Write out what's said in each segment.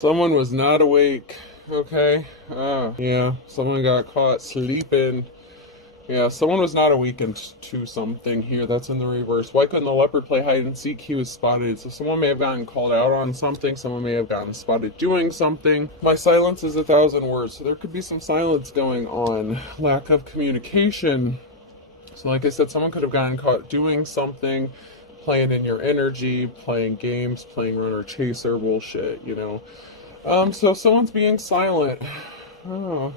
Someone was not awake. Okay. Yeah, someone got caught sleeping. Yeah, someone was not awakened to something here. That's in the reverse. Why couldn't the leopard play hide and seek? He was spotted. So someone may have gotten called out on something. Someone may have gotten spotted doing something. My silence is 1,000 words. So there could be some silence going on. Lack of communication. So like I said, someone could have gotten caught doing something, playing in your energy, playing games, playing runner chaser bullshit, you know. So someone's being silent. Oh.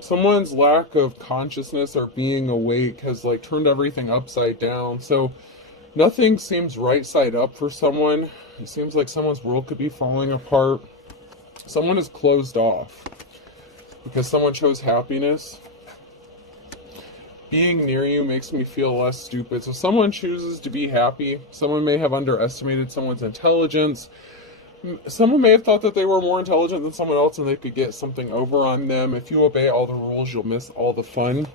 Someone's lack of consciousness or being awake has like turned everything upside down. So nothing seems right side up for someone. It seems like someone's world could be falling apart. Someone is closed off because someone chose happiness. Being near you makes me feel less stupid. So someone chooses to be happy. Someone may have underestimated someone's intelligence. Someone may have thought that they were more intelligent than someone else and they could get something over on them. If you obey all the rules, you'll miss all the fun.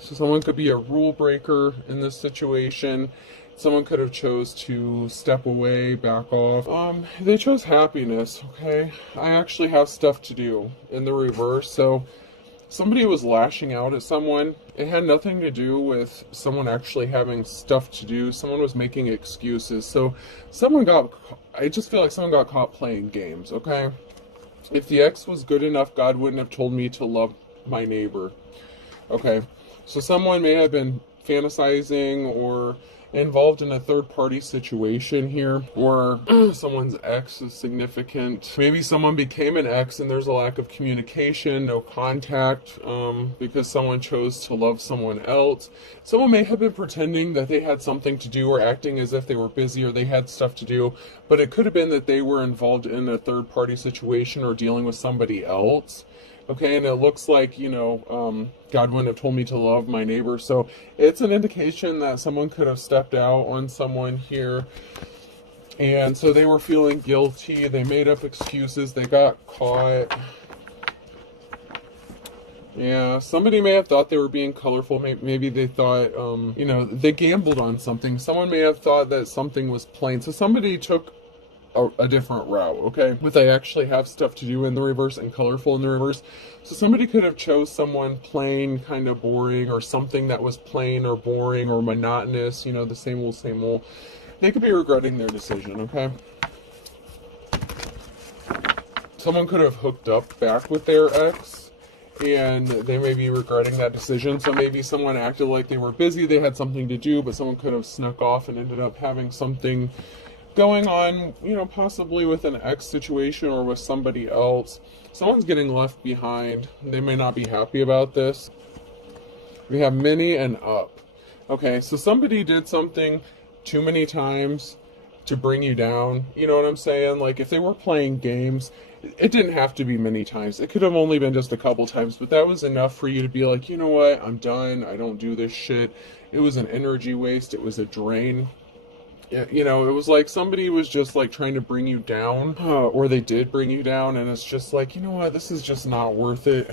So someone could be a rule breaker in this situation. Someone could have chose to step away, back off. They chose happiness, okay? I actually have stuff to do in the reverse. So somebody was lashing out at someone. It had nothing to do with someone actually having stuff to do. Someone was making excuses. So I just feel like someone got caught playing games, okay? If the ex was good enough, God wouldn't have told me to love my neighbor. Okay, so someone may have been fantasizing or involved in a third-party situation here, or someone's ex is significant. Maybe someone became an ex and there's a lack of communication, no contact, because someone chose to love someone else. Someone may have been pretending that they had something to do or acting as if they were busy or they had stuff to do, but it could have been that they were involved in a third-party situation or dealing with somebody else. Okay, and it looks like, God wouldn't have told me to love my neighbor. So it's an indication that someone could have stepped out on someone here. And so they were feeling guilty. They made up excuses. They got caught. Yeah, somebody may have thought they were being colorful. Maybe they thought, they gambled on something. Someone may have thought that something was plain. So somebody took a different route, okay? But they actually have stuff to do in the reverse and colorful in the reverse. So somebody could have chose someone plain, kind of boring, or something that was plain or boring or monotonous, the same old, same old. They could be regretting their decision, okay? Someone could have hooked up back with their ex, and they may be regretting that decision. So maybe someone acted like they were busy, they had something to do, but someone could have snuck off and ended up having something going on, possibly with an ex situation or with somebody else. Someone's getting left behind. They may not be happy about this. We have many and up. Okay, so somebody did something too many times to bring you down. You know what I'm saying? Like if they were playing games, it didn't have to be many times. It could have only been just a couple times, but that was enough for you to be like, you know what? I'm done. I don't do this shit. It was an energy waste. It was a drain. It was like somebody was just like trying to bring you down, or they did bring you down, and it's just like, you know what, this is just not worth it.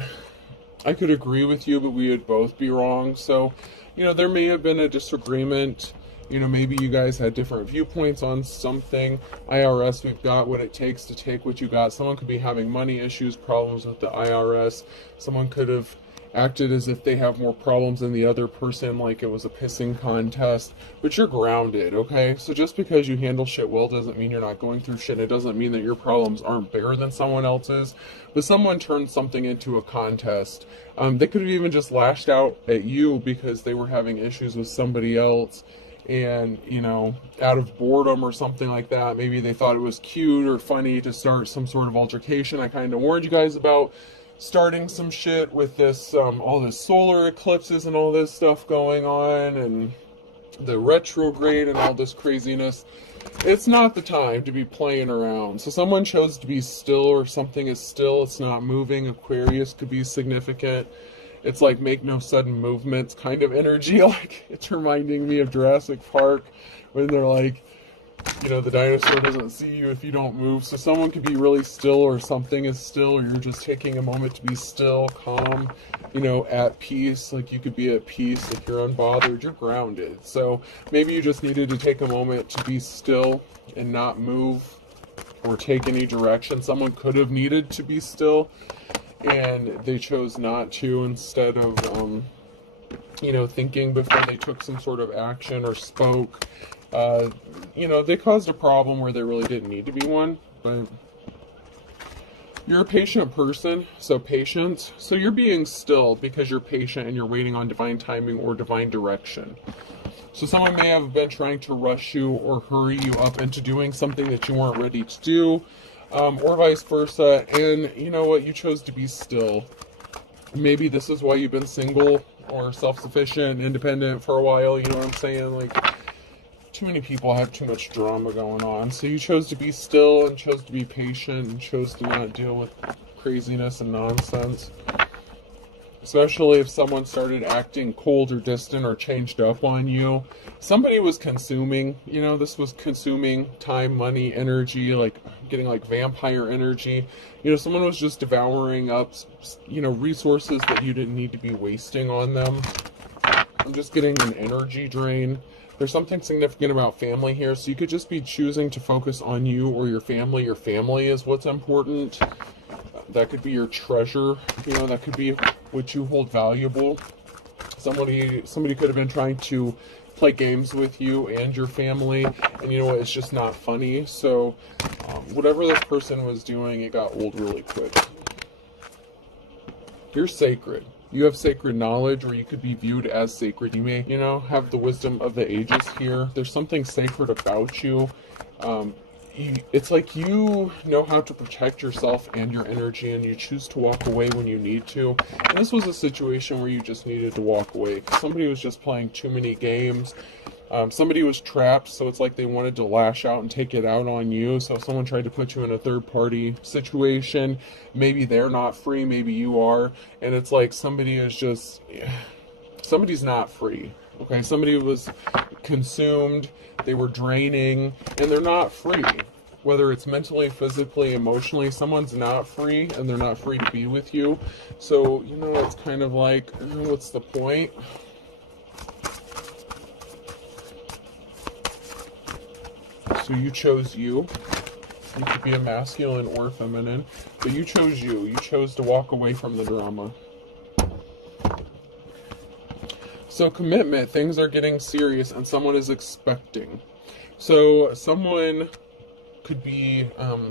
I could agree with you, but we would both be wrong. So, there may have been a disagreement. Maybe you guys had different viewpoints on something. IRS, we've got what it takes to take what you got. Someone could be having money issues, problems with the IRS. Someone could have acted as if they have more problems than the other person, like it was a pissing contest, but you're grounded, okay? So just because you handle shit well doesn't mean you're not going through shit. It doesn't mean that your problems aren't bigger than someone else's, but someone turned something into a contest. They could have even just lashed out at you because they were having issues with somebody else, and out of boredom or something like that. Maybe they thought it was cute or funny to start some sort of altercation. I kind of warned you guys about starting some shit with this, all this solar eclipses and all this stuff going on, and the retrograde and all this craziness. It's not the time to be playing around. So someone chose to be still, or something is still, it's not moving. Aquarius could be significant. It's like make no sudden movements kind of energy. Like it's reminding me of Jurassic Park when they're like, the dinosaur doesn't see you if you don't move. So someone could be really still, or something is still, or you're just taking a moment to be still, calm, at peace. Like you could be at peace if you're unbothered, you're grounded. So maybe you just needed to take a moment to be still and not move. or take any direction. Someone could have needed to be still, and they chose not to, instead of, you know, thinking before they took some sort of action or spoke. You know, they caused a problem where there really didn't need to be one, but you're a patient person, so patience. So you're being still because you're patient and you're waiting on divine timing or divine direction. So someone may have been trying to rush you or hurry you up into doing something that you weren't ready to do, or vice versa. And you know what? You chose to be still. Maybe this is why you've been single or self-sufficient, independent for a while. You know what I'm saying? Like, too many people have too much drama going on. So you chose to be still and chose to be patient and chose to not deal with craziness and nonsense. Especially if someone started acting cold or distant or changed up on you. Somebody was consuming, you know, this was consuming time, money, energy, like getting like vampire energy. You know, someone was just devouring up, you know, resources that you didn't need to be wasting on them. I'm just getting an energy drain. There's something significant about family here, so you could just be choosing to focus on you or your family. Your family is what's important. That could be your treasure, you know, that could be what you hold valuable. Somebody could have been trying to play games with you and your family, and you know what, it's just not funny. So whatever this person was doing, it got old really quick. You're sacred. You have sacred knowledge, or you could be viewed as sacred. You may, you know, have the wisdom of the ages here. There's something sacred about you. It's like you know how to protect yourself and your energy, and you choose to walk away when you need to. And this was a situation where you just needed to walk away. Somebody was just playing too many games. Somebody was trapped, so it's like they wanted to lash out and take it out on you. So if someone tried to put you in a third-party situation, maybe they're not free, maybe you are. And it's like somebody's not free. Okay, somebody was consumed, they were draining, and they're not free. Whether it's mentally, physically, emotionally, someone's not free, and they're not free to be with you. So, you know, it's kind of like, what's the point? So you chose you. You could be a masculine or feminine, but you chose you. You chose to walk away from the drama. So commitment, things are getting serious and someone is expecting. So someone could be,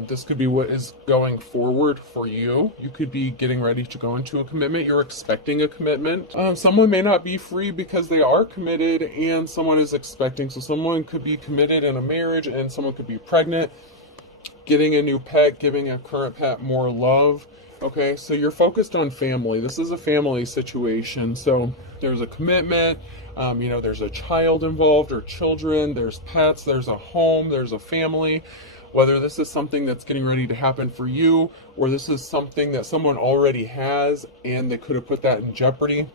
this could be what is going forward for you. You could be getting ready to go into a commitment. You're expecting a commitment. Someone may not be free because they are committed and someone is expecting. So someone could be committed in a marriage and someone could be pregnant, getting a new pet, giving a current pet more love. Okay, so you're focused on family. This is a family situation. So there's a commitment, you know, there's a child involved or children, there's pets, there's a home, there's a family. Whether this is something that's getting ready to happen for you, or this is something that someone already has and they could have put that in jeopardy.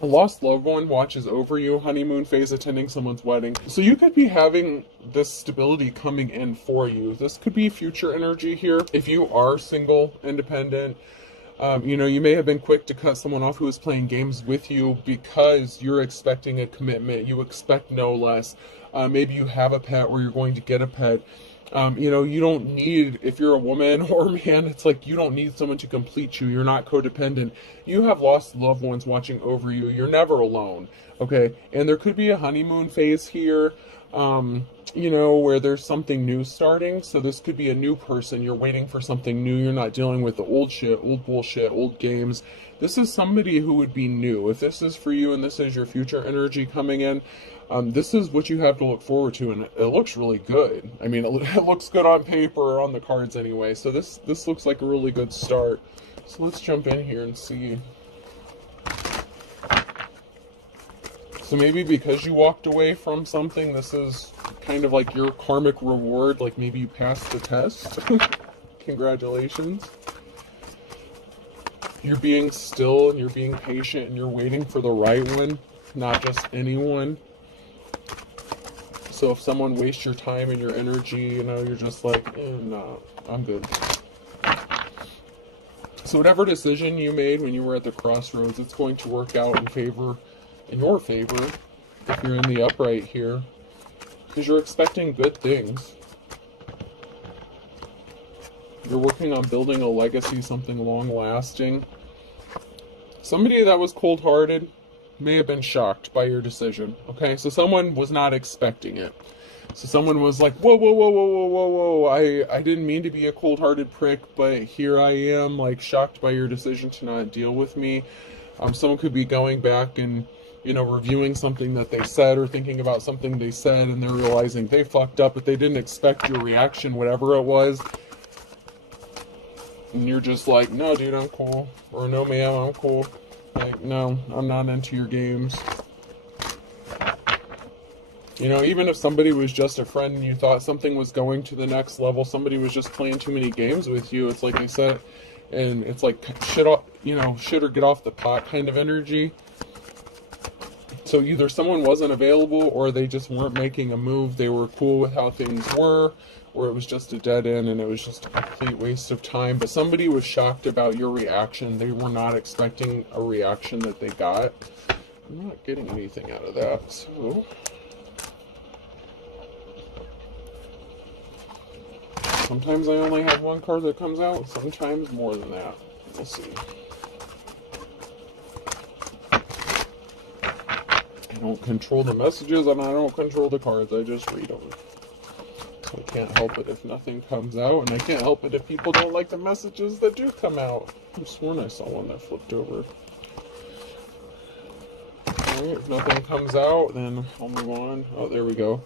A lost loved one watches over you, honeymoon phase, attending someone's wedding. So you could be having this stability coming in for you. This could be future energy here. If you are single, independent, you know, you may have been quick to cut someone off who is playing games with you because you're expecting a commitment. You expect no less. Maybe you have a pet or you're going to get a pet. You know, you don't need, if you're a woman or a man, it's like you don't need someone to complete you. You're not codependent. You have lost loved ones watching over you. You're never alone. Okay. And there could be a honeymoon phase here, you know, where there's something new starting. So this could be a new person. You're waiting for something new. You're not dealing with the old shit, old bullshit, old games. This is somebody who would be new. If this is for you and this is your future energy coming in, this is what you have to look forward to, and it looks really good. I mean, it looks good on paper or on the cards anyway, so this looks like a really good start. So let's jump in here and see. So maybe because you walked away from something, this is kind of like your karmic reward, like maybe you passed the test. Congratulations. You're being still and you're being patient and you're waiting for the right one, not just anyone. So if someone wastes your time and your energy, you know, you're just like, no, I'm good. So whatever decision you made when you were at the crossroads, it's going to work out in your favor, if you're in the upright here, because you're expecting good things. You're working on building a legacy, something long-lasting. Somebody that was cold-hearted may have been shocked by your decision, okay? So someone was not expecting it. So someone was like, whoa, whoa, whoa, whoa, whoa, whoa, whoa, I didn't mean to be a cold-hearted prick, but here I am, like, shocked by your decision to not deal with me. Someone could be going back and, reviewing something that they said or thinking about something they said, and they're realizing they fucked up, but they didn't expect your reaction, whatever it was. And you're just like, no, dude, I'm cool. Or no, ma'am, I'm cool. Like, no, I'm not into your games. Even if somebody was just a friend and you thought something was going to the next level, somebody was just playing too many games with you, it's like I said, and it's like shit or get off the pot kind of energy. So either someone wasn't available or they just weren't making a move. They were cool with how things were, or it was just a dead end and it was just a complete waste of time. But somebody was shocked about your reaction. They were not expecting a reaction that they got. I'm not getting anything out of that, so... Sometimes I only have one card that comes out, sometimes more than that. We'll see. I don't control the messages and I don't control the cards, I just read them. So I can't help it if nothing comes out, and I can't help it if people don't like the messages that do come out. I've sworn I saw one that flipped over. Alright, if nothing comes out, then I'll move on. Oh, there we go.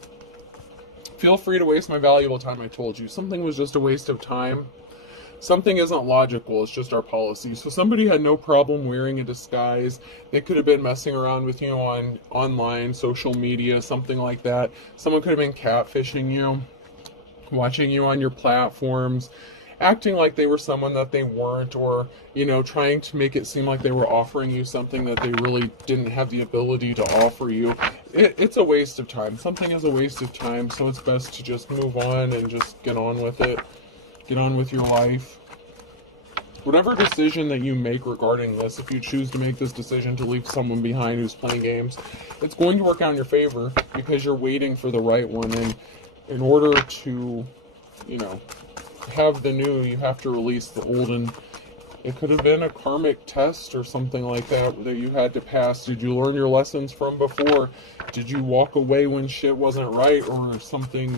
Feel free to waste my valuable time, I told you. Something was just a waste of time. Something isn't logical, it's just our policy. So somebody had no problem wearing a disguise. They could have been messing around with you on online, social media, something like that. Someone could have been catfishing you, watching you on your platforms, acting like they were someone that they weren't, or, trying to make it seem like they were offering you something that they really didn't have the ability to offer you. It's a waste of time. Something is a waste of time, so it's best to just move on and just get on with it. Get on with your life. Whatever decision that you make regarding this, if you choose to make this decision to leave someone behind who's playing games, it's going to work out in your favor because you're waiting for the right one. And in order to, have the new, you have to release the old. And it could have been a karmic test or something like that you had to pass. Did you learn your lessons from before? Did you walk away when shit wasn't right or something,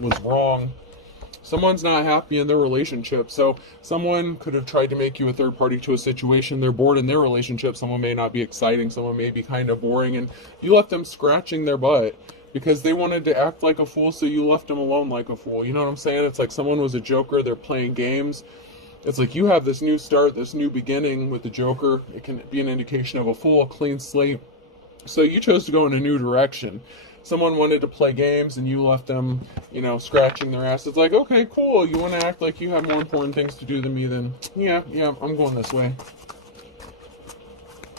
was wrong? Someone's not happy in their relationship, so someone could have tried to make you a third party to a situation. They're bored in their relationship. Someone may not be exciting. Someone may be kind of boring, and you left them scratching their butt because they wanted to act like a fool, so you left them alone like a fool. You know what I'm saying? It's like someone was a joker. They're playing games. It's like you have this new start, this new beginning with the joker. It can be an indication of a fool, a clean slate. So you chose to go in a new direction. Someone wanted to play games and you left them, scratching their ass. It's like, okay, cool. You want to act like you have more important things to do than me, then yeah, I'm going this way.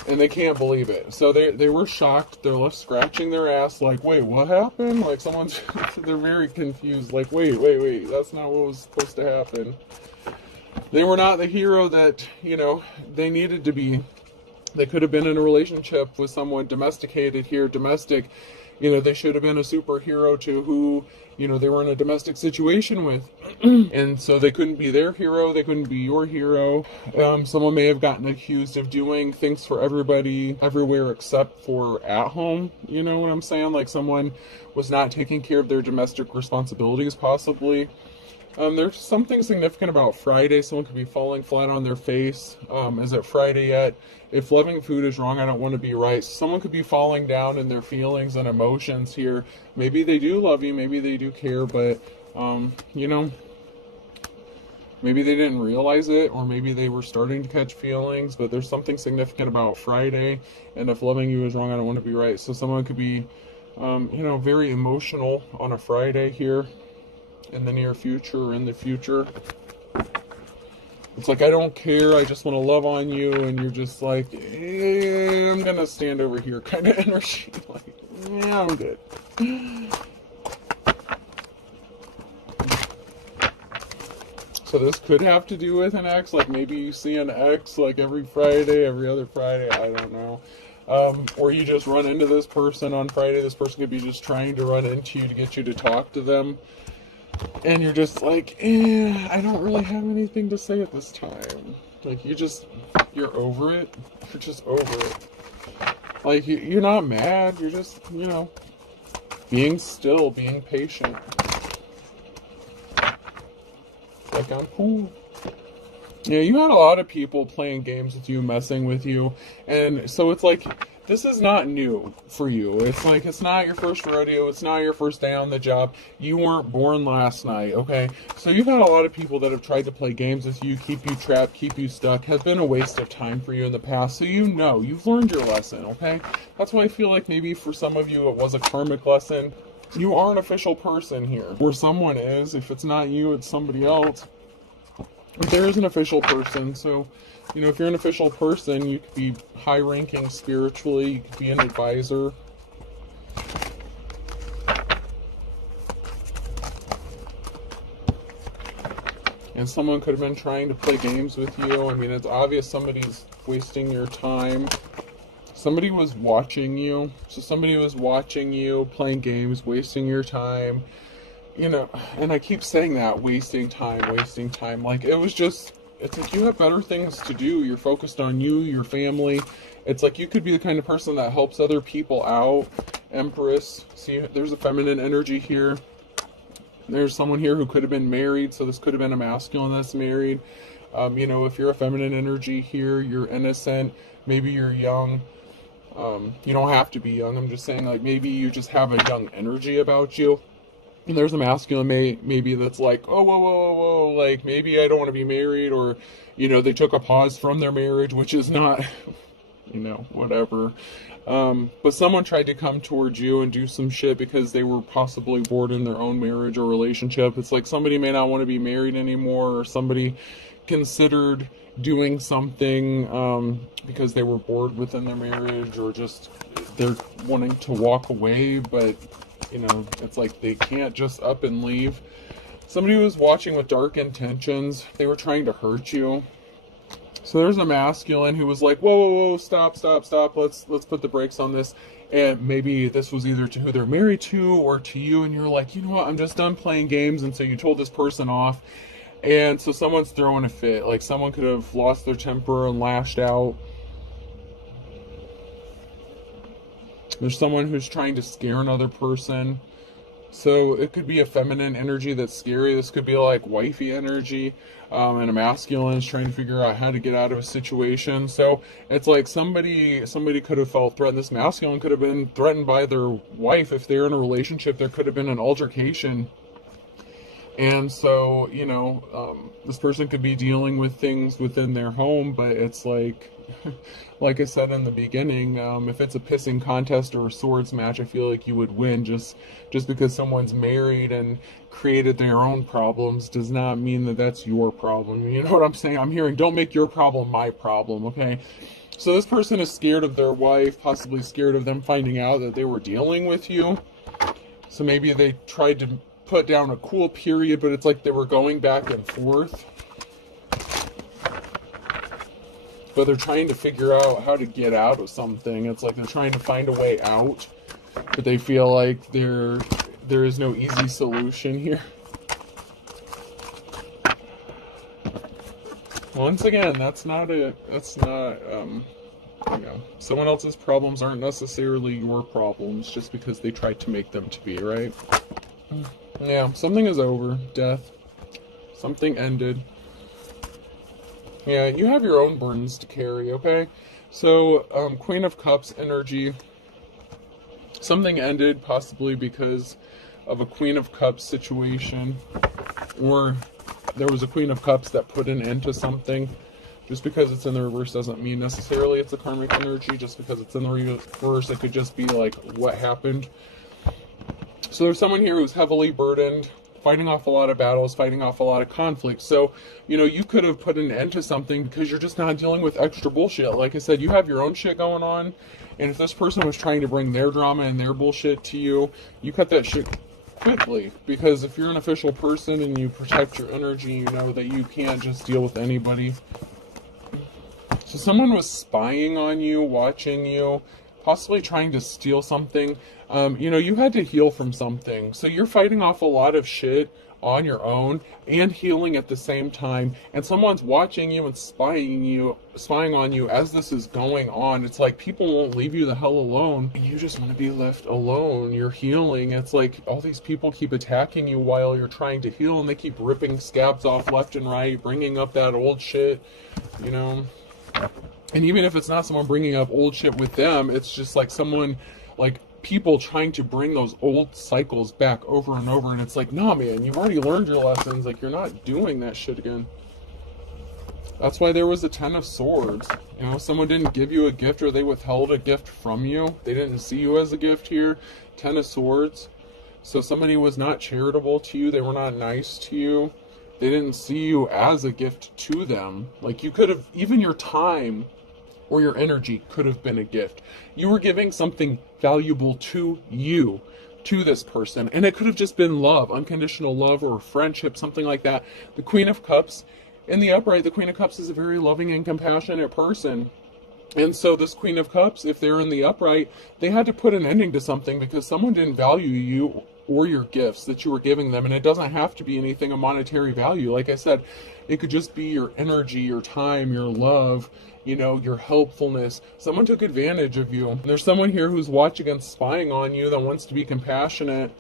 And they can't believe it. So they were shocked. They're left scratching their ass like, wait, what happened? Like they're very confused. Like, wait, that's not what was supposed to happen. They were not the hero that, they needed to be. They could have been in a relationship with someone domesticated here, domestic. They should have been a superhero to who, they were in a domestic situation with. And so they couldn't be their hero. They couldn't be your hero. Someone may have gotten accused of doing things for everybody, everywhere except for at home. You know what I'm saying? Like someone was not taking care of their domestic responsibilities, possibly. There's something significant about Friday. Someone could be falling flat on their face. Is it Friday yet? If loving food is wrong, I don't want to be right. Someone could be falling down in their feelings and emotions here. Maybe they do love you. Maybe they do care. But, maybe they didn't realize it. Or maybe they were starting to catch feelings. But there's something significant about Friday. And if loving you is wrong, I don't want to be right. So someone could be, very emotional on a Friday here. In the near future or in the future. It's like, I don't care, I just want to love on you, and you're just like, I'm gonna stand over here kind of energy. Like, yeah, I'm good. So this could have to do with an ex, like maybe you see an ex like every Friday, every other Friday, I don't know. Or you just run into this person on Friday. This person could be just trying to run into you to get you to talk to them. And you're just like, I don't really have anything to say at this time. Like, you're over it. You're just over it. Like, you're not mad. You're just, being still, being patient. Like, I'm cool. Yeah, you had a lot of people playing games with you, messing with you. And so it's like, this is not new for you. It's like, it's not your first rodeo. It's not your first day on the job. You weren't born last night, okay? So you've had a lot of people that have tried to play games with you, keep you trapped, keep you stuck, has been a waste of time for you in the past. So you've learned your lesson, okay? That's why I feel like maybe for some of you it was a karmic lesson. You are an official person here. Where someone is, if it's not you, it's somebody else. But there is an official person, so if you're an official person, you could be high-ranking spiritually, you could be an advisor. And someone could have been trying to play games with you. I mean, it's obvious somebody's wasting your time. Somebody was watching you. So somebody was watching you, playing games, wasting your time. And I keep saying that, wasting time. Like, it's like you have better things to do. You're focused on you, your family. It's like you could be the kind of person that helps other people out. Empress. See, there's a feminine energy here. There's someone here who could have been married, so this could have been a masculine that's married. If you're a feminine energy here, you're innocent. Maybe you're young. You don't have to be young. I'm just saying, like, maybe you just have a young energy about you. And there's a masculine maybe that's like, oh, whoa, like, maybe I don't want to be married, or, they took a pause from their marriage, which is not, whatever. But someone tried to come towards you and do some shit because they were possibly bored in their own marriage or relationship. It's like somebody may not want to be married anymore, or somebody considered doing something because they were bored within their marriage, or just they're wanting to walk away, but it's like they can't just up and leave. Somebody was watching with dark intentions. They were trying to hurt you. So there's a masculine who was like, whoa, stop. Let's put the brakes on this. And maybe this was either to who they're married to or to you. And you're like, you know what? I'm just done playing games. And so you told this person off. And so someone's throwing a fit. Like, someone could have lost their temper and lashed out. There's someone who's trying to scare another person. So it could be a feminine energy that's scary. This could be like wifey energy. And a masculine is trying to figure out how to get out of a situation. So it's like somebody could have felt threatened. This masculine could have been threatened by their wife. If they're in a relationship, there could have been an altercation. And so, this person could be dealing with things within their home, but it's like I said in the beginning, if it's a pissing contest or a swords match, I feel like you would win. Just because someone's married and created their own problems does not mean that that's your problem. You know what I'm saying? I'm hearing, don't make your problem my problem, okay? So this person is scared of their wife, possibly scared of them finding out that they were dealing with you. So maybe they tried to put down a cool period, but it's like they were going back and forth. But they're trying to figure out how to get out of something. It's like they're trying to find a way out, but they feel like there is no easy solution here. Once again, someone else's problems aren't necessarily your problems just because they tried to make them to be, right? Yeah, something is over. Death. Something ended. Yeah, you have your own burdens to carry, okay? So, Queen of Cups energy. Something ended, possibly because of a Queen of Cups situation. Or there was a Queen of Cups that put an end to something. Just because it's in the reverse doesn't mean necessarily it's a karmic energy. Just because it's in the reverse, it could just be like what happened. So there's someone here who's heavily burdened, fighting off a lot of battles, fighting off a lot of conflict. So, you could have put an end to something because you're just not dealing with extra bullshit. Like I said, you have your own shit going on. And if this person was trying to bring their drama and their bullshit to you, you cut that shit quickly. Because if you're an official person and you protect your energy, you know that you can't just deal with anybody. So someone was spying on you, watching you, possibly trying to steal something. You had to heal from something. So you're fighting off a lot of shit on your own and healing at the same time, and someone's watching you and spying on you as this is going on. It's like people won't leave you the hell alone. You just want to be left alone. You're healing. It's like all these people keep attacking you while you're trying to heal, and they keep ripping scabs off left and right, bringing up that old shit, you know. And even if it's not someone bringing up old shit with them, it's just like someone, like people trying to bring those old cycles back over and over. And it's like, nah, man, you've already learned your lessons. Like, you're not doing that shit again. That's why there was a 10 of Swords. You know, someone didn't give you a gift, or they withheld a gift from you. They didn't see you as a gift here. 10 of Swords. So somebody was not charitable to you. They were not nice to you. They didn't see you as a gift to them. Like, you could have, even your time or your energy could have been a gift. You were giving something valuable to you, to this person. And it could have just been love, unconditional love, or friendship, something like that. The Queen of Cups, in the upright, the Queen of Cups is a very loving and compassionate person. And so this Queen of Cups, if they're in the upright, they had to put an ending to something because someone didn't value you or your gifts that you were giving them. And it doesn't have to be anything of monetary value. Like I said, it could just be your energy, your time, your love, you know, your helpfulness. Someone took advantage of you. And there's someone here who's watching and spying on you that wants to be compassionate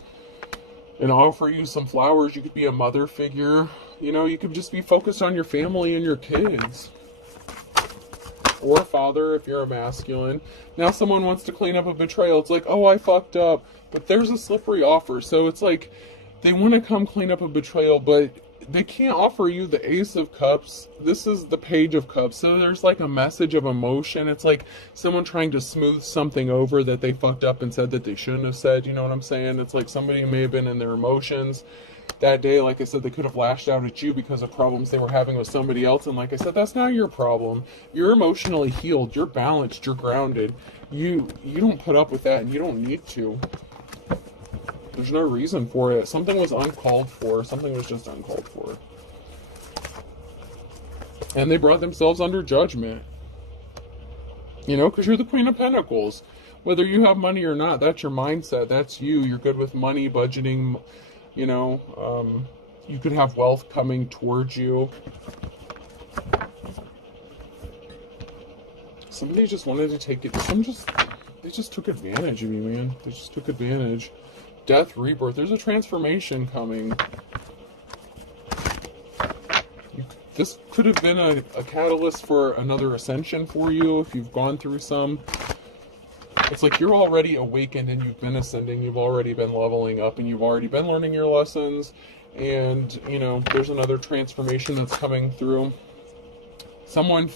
and offer you some flowers. You could be a mother figure. You know, you could just be focused on your family and your kids. Or a father if you're a masculine. Now someone wants to clean up a betrayal. It's like, oh, I fucked up. But there's a slippery offer. So it's like they want to come clean up a betrayal, but they can't offer you the Ace of Cups. This is the Page of Cups. So there's like a message of emotion. It's like someone trying to smooth something over that they fucked up and said that they shouldn't have said. You know what I'm saying? It's like somebody may have been in their emotions that day. Like I said, they could have lashed out at you because of problems they were having with somebody else. And like I said, that's not your problem. You're emotionally healed. You're balanced. You're grounded. You don't put up with that, and you don't need to. There's no reason for it. Something was uncalled for. Something was just uncalled for. And they brought themselves under judgment. You know, because you're the Queen of Pentacles. Whether you have money or not, that's your mindset. That's you. You're good with money, budgeting. You know, you could have wealth coming towards you. Somebody just wanted to take it. They just took advantage of you, man. They just took advantage. Death, rebirth. There's a transformation coming. This could have been a catalyst for another ascension for you if you've gone through some. It's like you're already awakened and you've been ascending. You've already been leveling up and you've already been learning your lessons. And, you know, there's another transformation that's coming through. Someone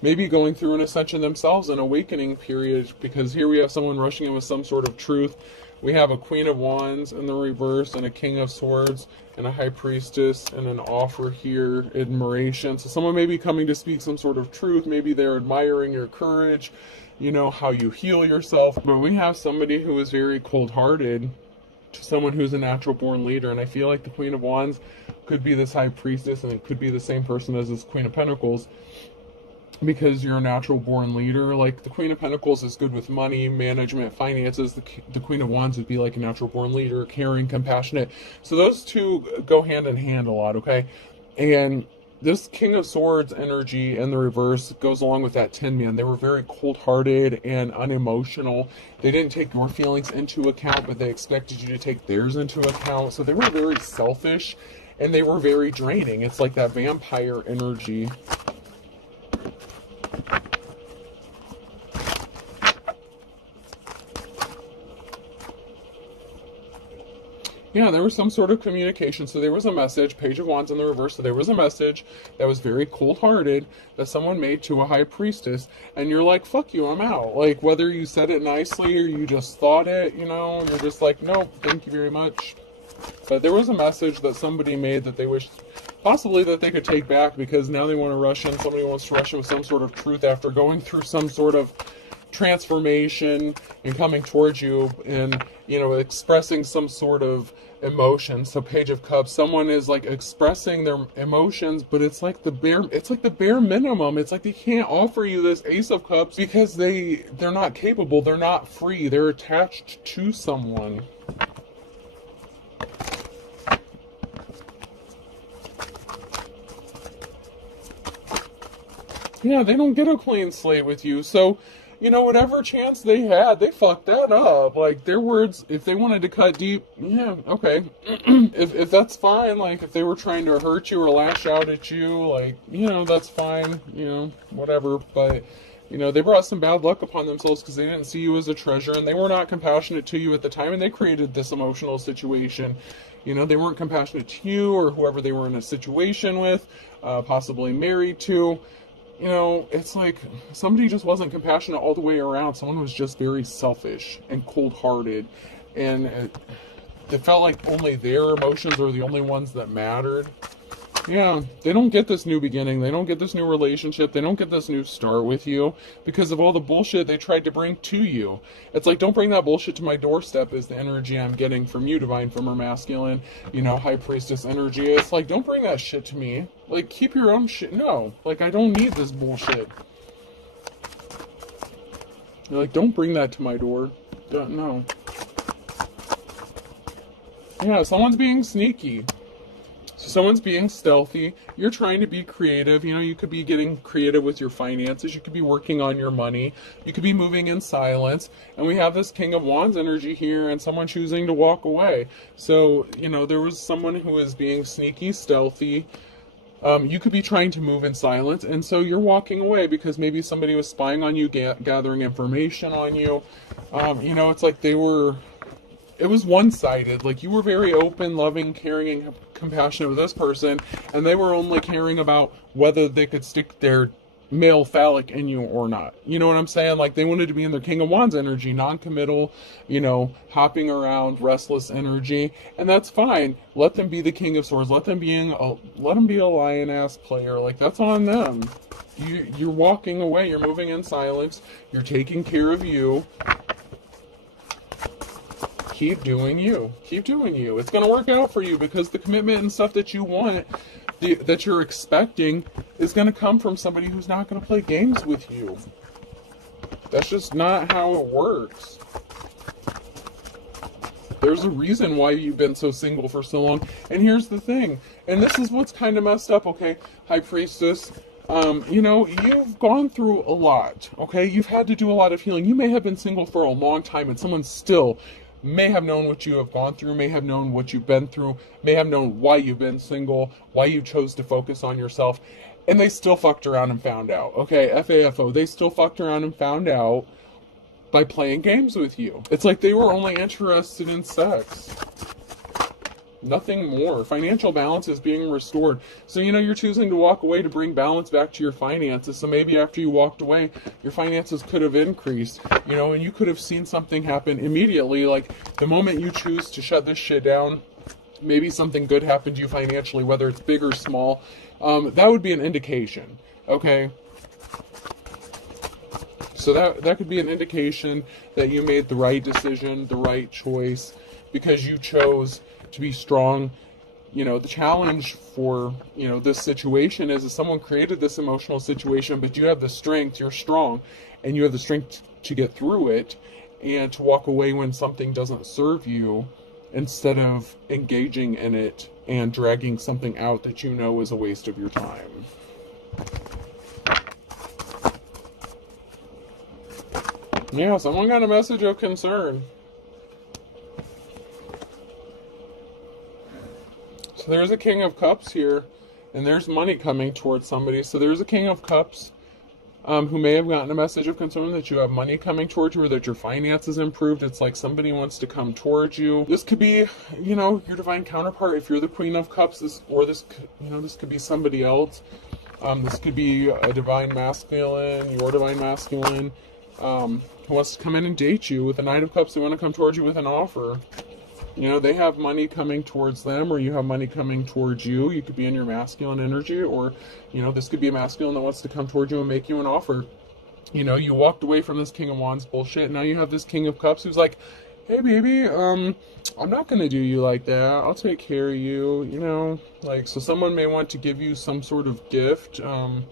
maybe going through an ascension themselves, an awakening period, because here we have someone rushing in with some sort of truth. We have a Queen of Wands in the reverse, and a King of Swords, and a High Priestess, and an offer here, admiration. So someone may be coming to speak some sort of truth. Maybe they're admiring your courage, you know, how you heal yourself. But we have somebody who is very cold-hearted to someone who's a natural-born leader. And I feel like the Queen of Wands could be this High Priestess, and it could be the same person as this Queen of Pentacles. Because you're a natural-born leader. Like, the Queen of Pentacles is good with money, management, finances. The Queen of Wands would be like a natural-born leader, caring, compassionate. So those two go hand in hand a lot, okay? And this King of Swords energy in the reverse goes along with that Tin Man. They were very cold-hearted and unemotional. They didn't take your feelings into account, but they expected you to take theirs into account. So they were very selfish, and they were very draining. It's like that vampire energy. Yeah, there was some sort of communication. So there was a message, Page of Wands in the reverse. So there was a message that was very cold-hearted that someone made to a High Priestess. And you're like, fuck you, I'm out. Like, whether you said it nicely or you just thought it, you know, you're just like, no, thank you very much. But there was a message that somebody made that they wished possibly that they could take back, because now they want to rush in. Somebody wants to rush in with some sort of truth after going through some sort of transformation and coming towards you and, you know, expressing some sort of emotion. So Page of Cups, someone is like expressing their emotions, but it's like the bare minimum. It's like they can't offer you this Ace of Cups because they're not capable, they're not free, they're attached to someone. Yeah, they don't get a clean slate with you. So, whatever chance they had, they fucked that up. Like, their words, if they wanted to cut deep, yeah, okay. if that's fine, like, if they were trying to hurt you or lash out at you, like, that's fine, whatever. But, they brought some bad luck upon themselves because they didn't see you as a treasure, and they were not compassionate to you at the time, and they created this emotional situation. They weren't compassionate to you or whoever they were in a situation with, possibly married to. It's like somebody just wasn't compassionate all the way around. Someone was just very selfish and cold-hearted, and it felt like only their emotions were the only ones that mattered. Yeah, they don't get this new beginning. They don't get this new relationship. They don't get this new start with you because of all the bullshit they tried to bring to you. It's like, don't bring that bullshit to my doorstep is the energy I'm getting from you, Divine Female Masculine, High Priestess energy. It's like, don't bring that shit to me. Like, keep your own shit. No, like, I don't need this bullshit. You're like, don't bring that to my door. No. Yeah, someone's being sneaky. Someone's being stealthy. You're trying to be creative. You could be getting creative with your finances. You could be working on your money. You could be moving in silence. And we have this King of Wands energy here and someone choosing to walk away. So, there was someone who is being sneaky, stealthy. You could be trying to move in silence. And so you're walking away because maybe somebody was spying on you, gathering information on you. It's like it was one-sided. Like, you were very open, loving, caring, and compassionate with this person, and they were only caring about whether they could stick their male phallic in you or not. You know what I'm saying? Like, they wanted to be in their King of Wands energy, non-committal, hopping around, restless energy, and that's fine. Let them be the King of Swords. Let them be a lion-ass player. Like, that's on them. You're walking away. You're moving in silence. You're taking care of you. Keep doing you. Keep doing you. It's going to work out for you because the commitment and stuff that you want, that you're expecting, is going to come from somebody who's not going to play games with you. That's just not how it works. There's a reason why you've been so single for so long. And here's the thing. And this is what's kind of messed up, okay, High Priestess. You've gone through a lot, okay? You've had to do a lot of healing. You may have been single for a long time and someone still may have known what you have gone through, may have known what you've been through, may have known why you've been single, why you chose to focus on yourself, and they still fucked around and found out, okay? FAFO, they still fucked around and found out by playing games with you. It's like they were only interested in sex. Nothing more. Financial balance is being restored. So, you're choosing to walk away to bring balance back to your finances. So maybe after you walked away, your finances could have increased, and you could have seen something happen immediately. Like, the moment you choose to shut this shit down, maybe something good happened to you financially, whether it's big or small. That would be an indication, okay? So that could be an indication that you made the right decision, the right choice, because you chose to be strong. The challenge for, this situation is that someone created this emotional situation, but you have the strength, you're strong, and you have the strength to get through it and to walk away when something doesn't serve you instead of engaging in it and dragging something out that is a waste of your time. Yeah, someone got a message of concern. So there's a King of Cups here, and there's money coming towards somebody. So there's a King of Cups who may have gotten a message of concern that you have money coming towards you or that your finances improved. It's like somebody wants to come towards you. This could be, your divine counterpart if you're the Queen of Cups, this could be somebody else. This could be a divine masculine, your divine masculine, who wants to come in and date you. With the Knight of Cups, they want to come towards you with an offer. They have money coming towards them, or you have money coming towards you. You could be in your masculine energy, or, this could be a masculine that wants to come towards you and make you an offer. You walked away from this King of Wands bullshit. Now you have this King of Cups who's like, hey, baby, I'm not going to do you like that. I'll take care of you, so someone may want to give you some sort of gift. I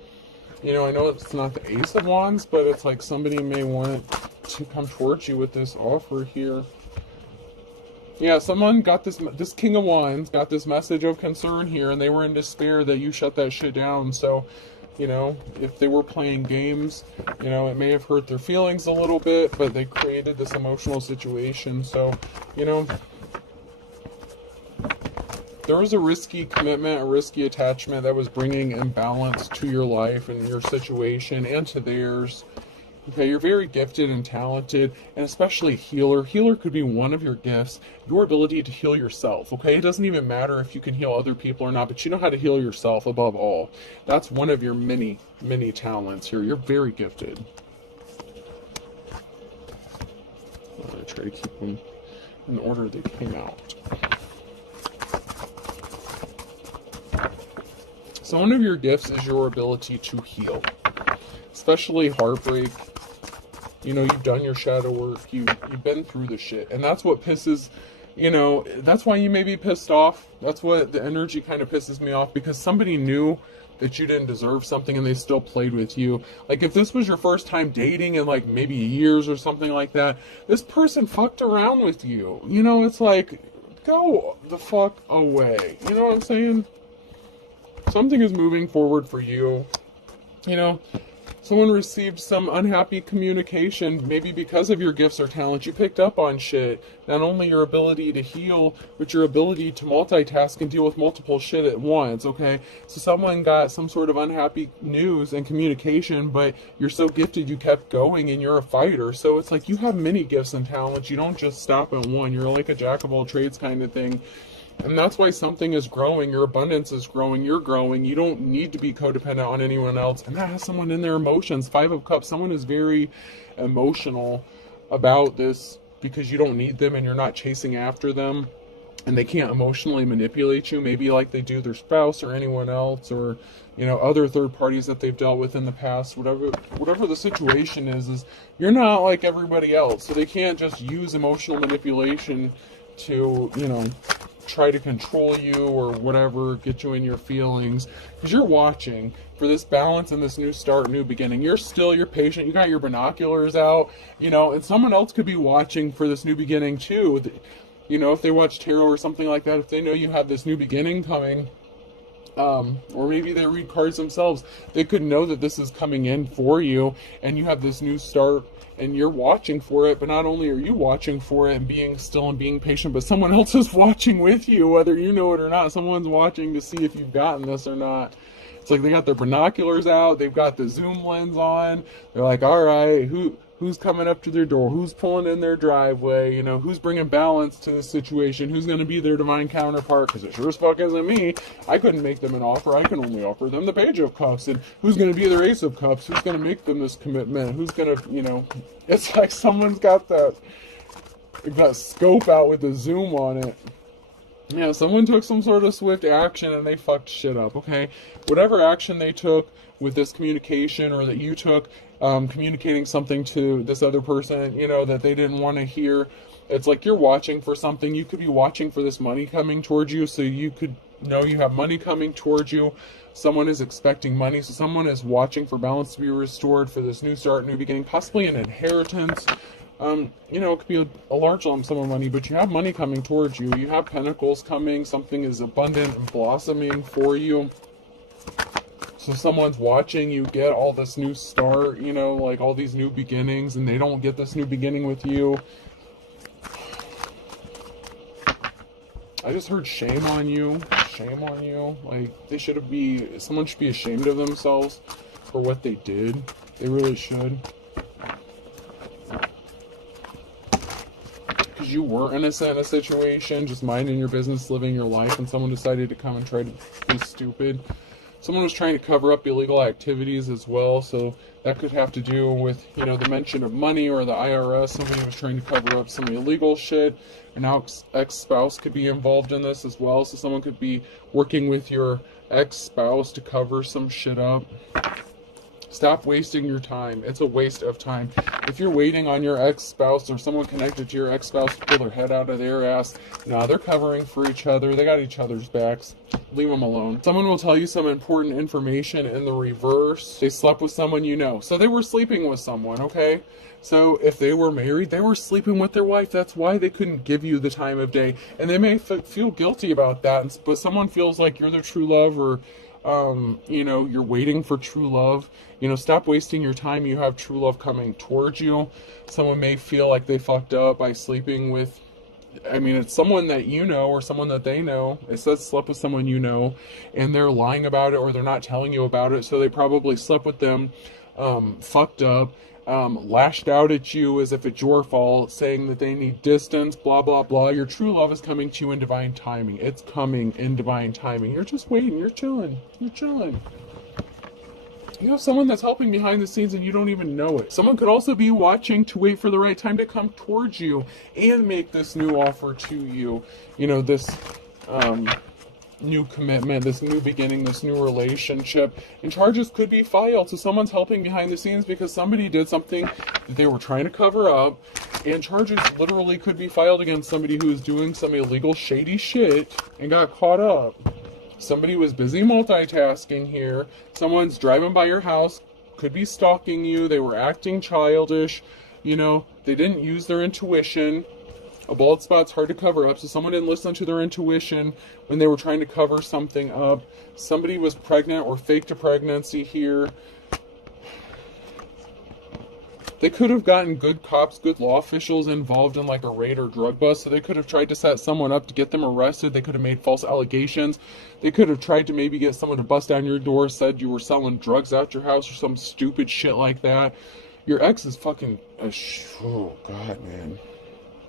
know it's not the Ace of Wands, but it's like somebody may want to come towards you with this offer here. Yeah, someone got this King of Wands got this message of concern here, and they were in despair that you shut that shit down. So, You know, if they were playing games, you know, it may have hurt their feelings a little bit, but they created this emotional situation. So, you know, there was a risky commitment, a risky attachment that was bringing imbalance to your life and your situation and to theirs. Okay, you're very gifted and talented, and especially a healer. Healer could be one of your gifts, your ability to heal yourself, okay? It doesn't even matter if you can heal other people or not, but you know how to heal yourself above all. That's one of your many, many talents here. You're very gifted. I'm going to try to keep them in the order they came out. So one of your gifts is your ability to heal, especially heartbreak. You know, you've done your shadow work, you've been through the shit, and that's what pisses, you know, that's why you may be pissed off. That's what the energy kind of pisses me off, because somebody knew that you didn't deserve something and they still played with you. Like, if this was your first time dating in like maybe years or something like that, this person fucked around with you. You know, it's like, go the fuck away. You know what I'm saying? Something is moving forward for you. You know, someone received some unhappy communication, maybe because of your gifts or talents. You picked up on shit. Not only your ability to heal, but your ability to multitask and deal with multiple shit at once, okay? So someone got some sort of unhappy news and communication, but you're so gifted you kept going and you're a fighter. So it's like you have many gifts and talents. You don't just stop at one. You're like a jack of all trades kind of thing. And that's why something is growing, your abundance is growing, you're growing. You don't need to be codependent on anyone else. And that has someone in their emotions. 5 of Cups, someone is very emotional about this because you don't need them and you're not chasing after them. And they can't emotionally manipulate you, maybe like they do their spouse or anyone else, or, you know, other third parties that they've dealt with in the past. Whatever the situation is you're not like everybody else. So they can't just use emotional manipulation to, you know, try to control you or whatever, get you in your feelings, because you're watching for this balance and this new start, new beginning. You're patient, you got your binoculars out, you know, and someone else could be watching for this new beginning too. You know, if they watch tarot or something like that, if they know you have this new beginning coming, or maybe they read cards themselves, they could know that this is coming in for you and you have this new start and you're watching for it. But not only are you watching for it and being still and being patient, but someone else is watching with you, whether you know it or not. Someone's watching to see if you've gotten this or not. It's like they got their binoculars out, they've got the zoom lens on, they're like, all right, who's coming up to their door, who's pulling in their driveway, you know, who's bringing balance to the situation, who's going to be their divine counterpart, because it sure as fuck isn't me. I couldn't make them an offer, I can only offer them the Page of Cups. And who's going to be their Ace of Cups, who's going to make them this commitment, who's going to, you know, it's like someone's got that scope out with the zoom on it. Yeah, someone took some sort of swift action and they fucked shit up, okay? Whatever action they took with this communication, or that you took, communicating something to this other person, you know, that they didn't want to hear. It's like you're watching for something. You could be watching for this money coming towards you, so you could know you have money coming towards you. Someone is expecting money, so someone is watching for balance to be restored, for this new start, new beginning, possibly an inheritance. You know, it could be a large lump sum of money, but you have money coming towards you. You have pentacles coming. Something is abundant and blossoming for you. So someone's watching you get all this new start, you know, like all these new beginnings, and they don't get this new beginning with you. I just heard shame on you. Shame on you. Like, someone should be ashamed of themselves for what they did. They really should. Because you were innocent in a situation, just minding your business, living your life, and someone decided to come and try to be stupid. Someone was trying to cover up illegal activities as well, so that could have to do with, you know, the mention of money or the IRS. Somebody was trying to cover up some illegal shit. An ex-spouse could be involved in this as well, so someone could be working with your ex-spouse to cover some shit up. Stop wasting your time. It's a waste of time. If you're waiting on your ex-spouse or someone connected to your ex-spouse to pull their head out of their ass, no, they're covering for each other. They got each other's backs. Leave them alone. Someone will tell you some important information in the reverse. They slept with someone you know. So they were sleeping with someone, okay? So if they were married, they were sleeping with their wife. That's why they couldn't give you the time of day. And they may feel guilty about that, but someone feels like you're their true love, or You're waiting for true love. Stop wasting your time. You have true love coming towards you. Someone may feel like they fucked up by sleeping with, it's someone that you know or someone that they know. It says slept with someone you know, and they're lying about it or they're not telling you about it, so they probably slept with them, fucked up, lashed out at you as if it's your fault, saying that they need distance, blah, blah, blah. Your true love is coming to you in divine timing. It's coming in divine timing. You're just waiting. You're chilling. You're chilling. You have someone that's helping behind the scenes and you don't even know it. Someone could also be watching to wait for the right time to come towards you and make this new offer to you. This new commitment, this new beginning, this new relationship. And charges could be filed. So someone's helping behind the scenes because somebody did something that they were trying to cover up. And charges literally could be filed against somebody who is doing some illegal, shady shit and got caught up. Somebody was busy multitasking here. Someone's driving by your house, could be stalking you. They were acting childish. They didn't use their intuition. A bald spot's hard to cover up, so someone didn't listen to their intuition when they were trying to cover something up. Somebody was pregnant or faked a pregnancy here. They could have gotten good cops, good law officials involved in like a raid or drug bust. So they could have tried to set someone up to get them arrested. They could have made false allegations. They could have tried to maybe get someone to bust down your door, said you were selling drugs out your house or some stupid shit like that. Your ex is fucking oh god, man.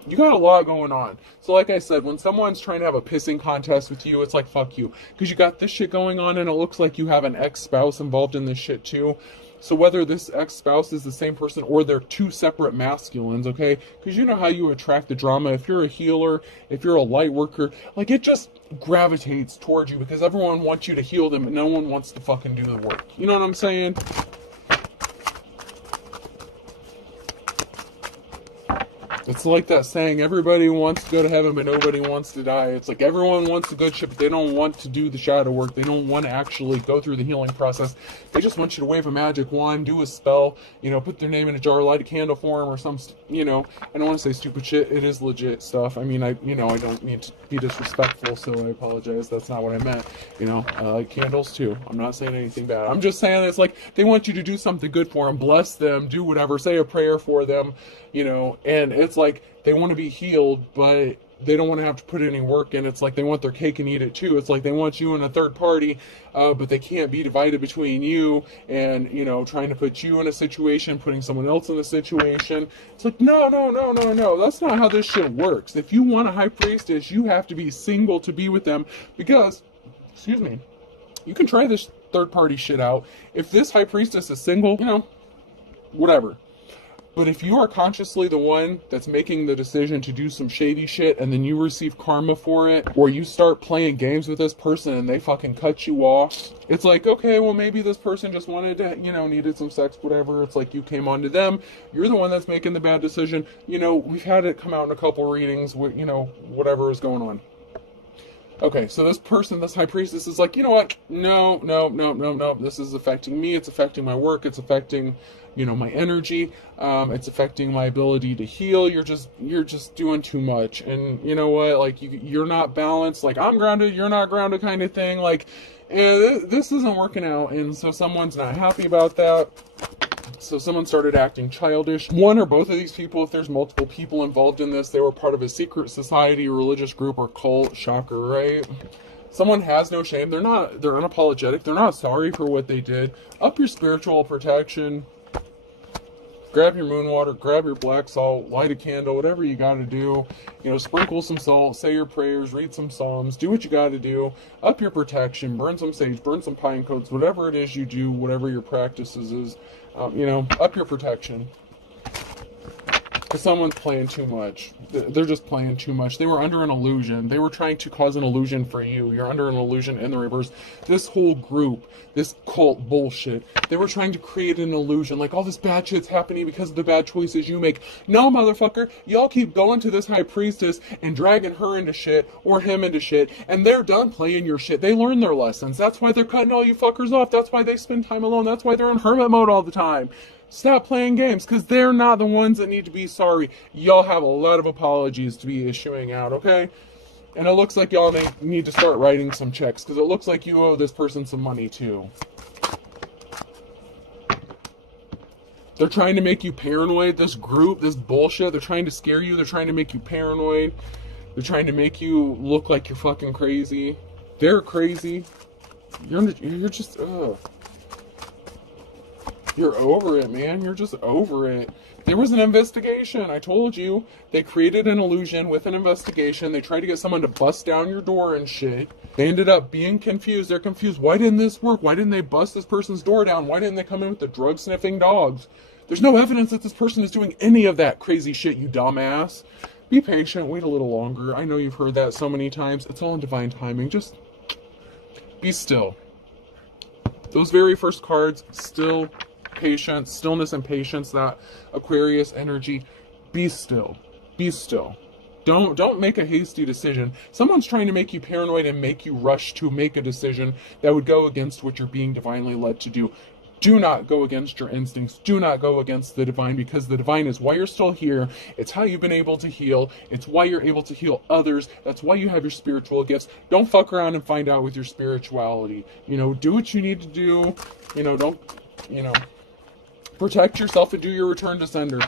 You got a lot going on. So like I said, when someone's trying to have a pissing contest with you, it's like, fuck you. Because you got this shit going on and it looks like you have an ex-spouse involved in this shit too. So whether this ex-spouse is the same person or they're two separate masculines, okay? Because you know how you attract the drama. If you're a healer, if you're a light worker, like it just gravitates towards you because everyone wants you to heal them and no one wants to fucking do the work. You know what I'm saying? It's like that saying, everybody wants to go to heaven, but nobody wants to die. It's like everyone wants the good shit, but they don't want to do the shadow work. They don't want to actually go through the healing process. They just want you to wave a magic wand, do a spell, put their name in a jar, light a candle for them or some, I don't want to say stupid shit. It is legit stuff. I don't mean to be disrespectful, so I apologize. That's not what I meant. I like candles too. I'm not saying anything bad. I'm just saying it's like they want you to do something good for them, bless them, do whatever, say a prayer for them, and it's like they want to be healed, but they don't want to have to put any work in. It's like they want their cake and eat it too. It's like they want you in a third party, but they can't be divided between you and, trying to put you in a situation, putting someone else in a situation. It's like, no. That's not how this shit works. If you want a high priestess, you have to be single to be with them because, you can try this third party shit out. If this high priestess is single, whatever. But if you are consciously the one that's making the decision to do some shady shit and then you receive karma for it, or you start playing games with this person and they fucking cut you off, it's like, okay, well maybe this person just wanted to, needed some sex, whatever. It's like you came on to them. You're the one that's making the bad decision. We've had it come out in a couple readings, whatever is going on. Okay, so this person, this high priestess is like, you know what? No. This is affecting me. It's affecting my work. It's affecting, my energy. It's affecting my ability to heal. You're just doing too much. And you know what? Like you're not balanced. Like I'm grounded, you're not grounded kind of thing. Like, this isn't working out. And so someone's not happy about that. So someone started acting childish. One or both of these people, if there's multiple people involved in this, they were part of a secret society, religious group, or cult. Shocker, right? Someone has no shame. They're unapologetic. They're not sorry for what they did. Up your spiritual protection. Grab your moon water, grab your black salt, light a candle, whatever you got to do. Sprinkle some salt, say your prayers, read some psalms, do what you got to do. Up your protection, burn some sage, burn some pine cones, whatever it is you do, whatever your practices is. Up your protection. Because someone's playing too much. They're just playing too much. They were under an illusion. They were trying to cause an illusion for you. You're under an illusion in the reverse. This whole group, this cult bullshit, they were trying to create an illusion. Like all this bad shit's happening because of the bad choices you make. No, motherfucker. Y'all keep going to this high priestess and dragging her into shit or him into shit. And they're done playing your shit. They learned their lessons. That's why they're cutting all you fuckers off. That's why they spend time alone. That's why they're in hermit mode all the time. Stop playing games, because they're not the ones that need to be sorry. Y'all have a lot of apologies to be issuing out, okay? And it looks like y'all need to start writing some checks, because it looks like you owe this person some money too. They're trying to make you paranoid. This group, this bullshit, they're trying to scare you. They're trying to make you paranoid. They're trying to make you look like you're fucking crazy. They're crazy. You're just, ugh. You're over it, man. You're just over it. There was an investigation. I told you. They created an illusion with an investigation. They tried to get someone to bust down your door and shit. They ended up being confused. They're confused. Why didn't this work? Why didn't they bust this person's door down? Why didn't they come in with the drug-sniffing dogs? There's no evidence that this person is doing any of that crazy shit, you dumbass. Be patient. Wait a little longer. I know you've heard that so many times. It's all in divine timing. Just be still. Those very first cards, still, patience, stillness and patience, that Aquarius energy. Be still. Be still. Don't make a hasty decision. Someone's trying to make you paranoid and make you rush to make a decision that would go against what you're being divinely led to do. Do not go against your instincts. Do not go against the divine, because the divine is why you're still here. It's how you've been able to heal. It's why you're able to heal others. That's why you have your spiritual gifts. Don't fuck around and find out with your spirituality. Do what you need to do. Don't, protect yourself and do your return to sender.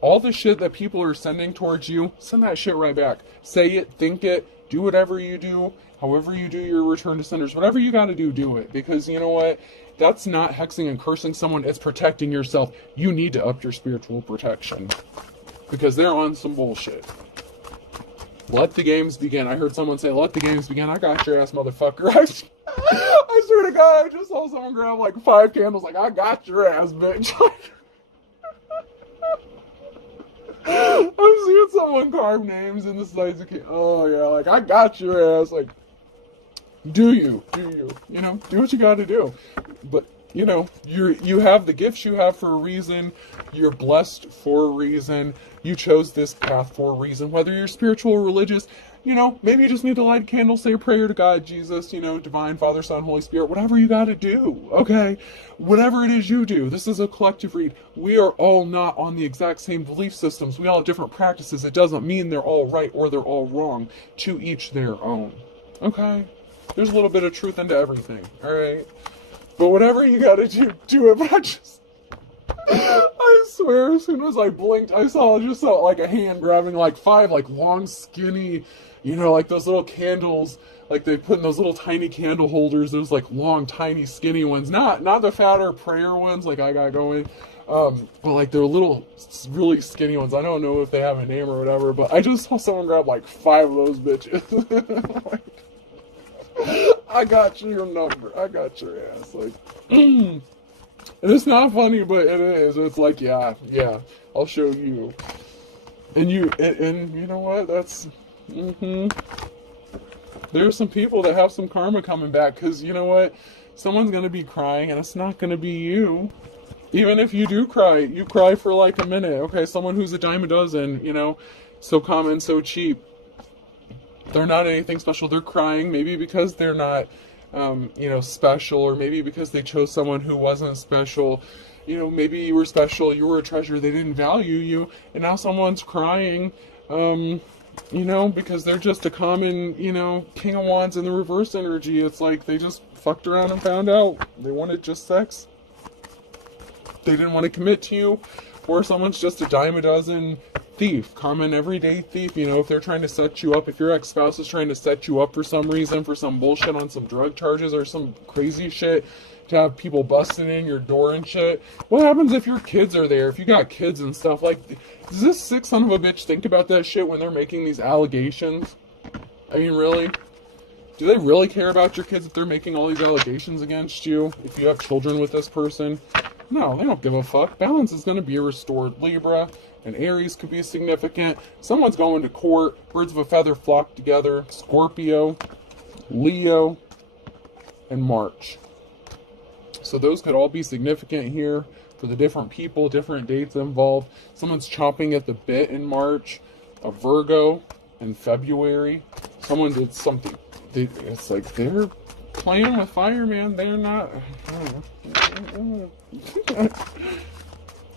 All the shit that people are sending towards you, send that shit right back. Say it, think it, do whatever you do, however you do your return to senders. Whatever you gotta do, do it. Because you know what? That's not hexing and cursing someone, it's protecting yourself. You need to up your spiritual protection. Because they're on some bullshit. Let the games begin. I heard someone say, let the games begin. I got your ass, motherfucker. I swear to God, I just saw someone grab like 5 candles, like, I got your ass, bitch. I'm seeing someone carve names in the sides of oh yeah, like, I got your ass. Like, do you, do what you gotta do. But, you have the gifts you have for a reason. You're blessed for a reason. You chose this path for a reason. Whether you're spiritual or religious, maybe you just need to light a candle, say a prayer to God, Jesus, Divine, Father, Son, Holy Spirit, whatever you gotta do, okay? Whatever it is you do. This is a collective read. We are all not on the exact same belief systems. We all have different practices. It doesn't mean they're all right or they're all wrong. To each their own, okay? There's a little bit of truth into everything, alright? But whatever you gotta do, do it. But I swear, as soon as I blinked, I saw like a hand grabbing like 5 like long, skinny, like those little candles, like they put in those little tiny candle holders, those like long, tiny, skinny ones, not the fatter prayer ones like I got going, but like they're little, really skinny ones. I don't know if they have a name or whatever, but I just saw someone grab like 5 of those bitches. I got your number. I got your ass. Like, and it's not funny, but it is. It's like, yeah, I'll show you. And you know what? That's, There's some people that have some karma coming back, because you know what? Someone's going to be crying, and it's not going to be you. Even if you do cry, you cry for like a minute. Okay, someone who's a dime a dozen, so common, so cheap. They're not anything special. They're crying, maybe because they're not, special, or maybe because they chose someone who wasn't special. Maybe you were special, you were a treasure, they didn't value you, and now someone's crying, because they're just a common, King of Wands in the reverse energy. It's like they just fucked around and found out they wanted just sex. They didn't want to commit to you. Or someone's just a dime a dozen thief, common everyday thief. If they're trying to set you up, if your ex-spouse is trying to set you up for some reason, for some bullshit on some drug charges or some crazy shit, to have people busting in your door and shit. What happens if your kids are there? If you got kids and stuff, like, does this sick son of a bitch think about that shit when they're making these allegations? I mean, really? Do they really care about your kids if they're making all these allegations against you? If you have children with this person? No, they don't give a fuck. Balance is going to be restored. Libra and Aries could be significant. Someone's going to court. Birds of a feather flock together. Scorpio, Leo, and March. So those could all be significant here for the different people, different dates involved. Someone's chomping at the bit in March. A Virgo in February. Someone did something. It's like they're playing with fire, man. They're not...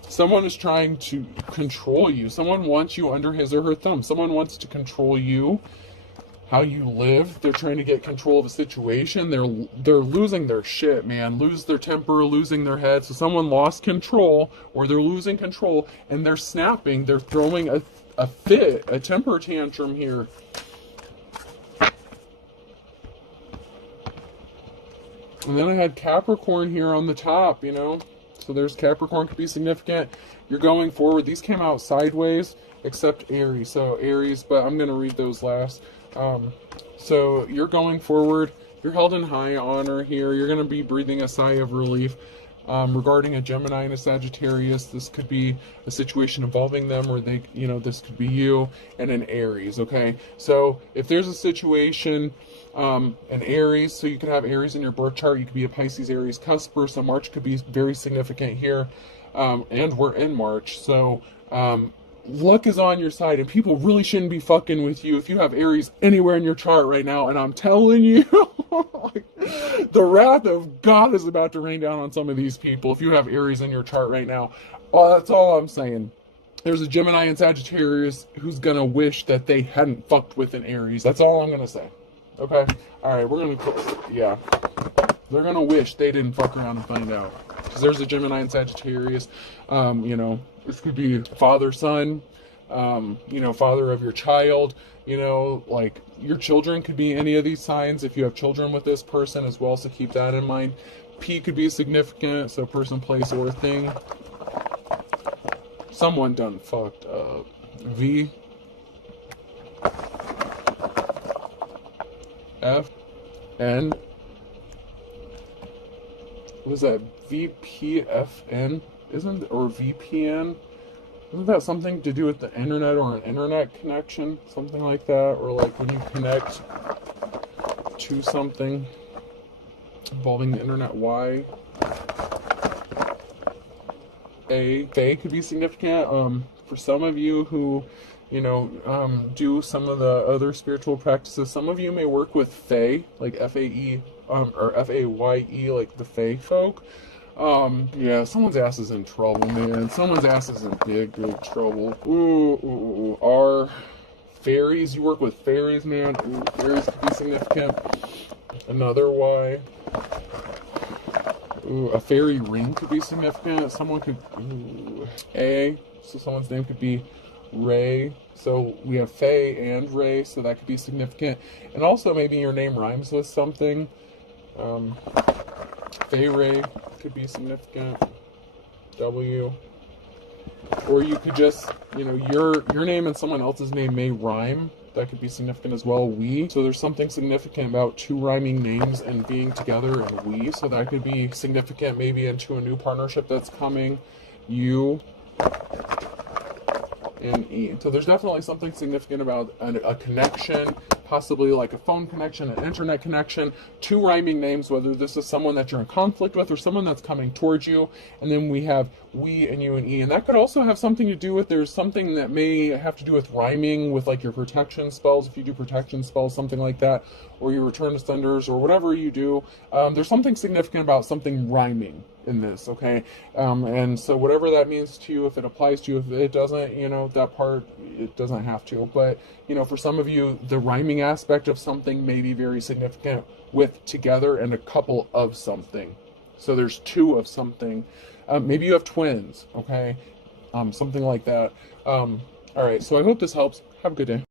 Someone is trying to control you. Someone wants you under his or her thumb. Someone wants to control you. how you live. They're trying to get control of a situation. They're losing their shit, man. Lose their temper, losing their head. So someone lost control, or they're losing control, and they're snapping. They're throwing a fit, a temper tantrum here. And then I had Capricorn here on the top, you know. So there's Capricorn, could be significant. You're going forward. These came out sideways, except Aries. So Aries, but I'm going to read those last. So you're going forward. You're held in high honor here. You're going to be breathing a sigh of relief. Regarding a Gemini and a Sagittarius, this could be a situation involving them, or they, you know, this could be you and an Aries. Okay, so if there's a situation, an Aries, so you could have Aries in your birth chart. You could be a Pisces, Aries cusper. So March could be very significant here, and we're in March. So luck is on your side, and people really shouldn't be fucking with you if you have Aries anywhere in your chart right now. And I'm telling you, the wrath of God is about to rain down on some of these people if you have Aries in your chart right now. Oh, that's all I'm saying. There's a Gemini and Sagittarius who's gonna wish that they hadn't fucked with an Aries. That's all I'm gonna say. Okay? Alright, we're gonna, yeah. They're gonna wish they didn't fuck around and find out. Because there's a Gemini and Sagittarius. You know, this could be father, son, you know, father of your child, you know, like your children could be any of these signs if you have children with this person as well, so keep that in mind. P could be significant, so person, place, or thing. Someone done fucked up. V, F, N. What is that? VPFN? Isn't, or VPN? Isn't that something to do with the internet or an internet connection? Something like that? Or like when you connect to something involving the internet. Y. A. Fae could be significant. For some of you who, you know, do some of the other spiritual practices, some of you may work with Fae, like F-A-E, or F-A-Y-E, like the Fae folk. Yeah, someone's ass is in trouble, man. Someone's ass is in big trouble. Ooh. R. Fairies, you work with fairies, man. Ooh, fairies could be significant. Another Y. Ooh, a fairy ring could be significant. Someone could, ooh. A. So someone's name could be Ray. So we have Faye and Ray, so that could be significant. And also maybe your name rhymes with something. Faye Ray could be significant. W. Or you could just, you know, your name and someone else's name may rhyme. That could be significant as well. We. So there's something significant about two rhyming names and being together, and we. So that could be significant maybe into a new partnership that's coming. You. And E. So there's definitely something significant about a connection, possibly like a phone connection, an internet connection, two rhyming names, whether this is someone that you're in conflict with or someone that's coming towards you. And then we have we and you and E. And that could also have something to do with, there's something that may have to do with rhyming with like your protection spells, if you do protection spells, something like that, or your return to senders, or whatever you do. There's something significant about something rhyming in this, okay? And so whatever that means to you, if it applies to you, if it doesn't, you know, that part, it doesn't have to. But, you know, for some of you, the rhyming aspect of something may be very significant with together and a couple of something. So there's two of something. Maybe you have twins, okay? Something like that. All right, so I hope this helps. Have a good day.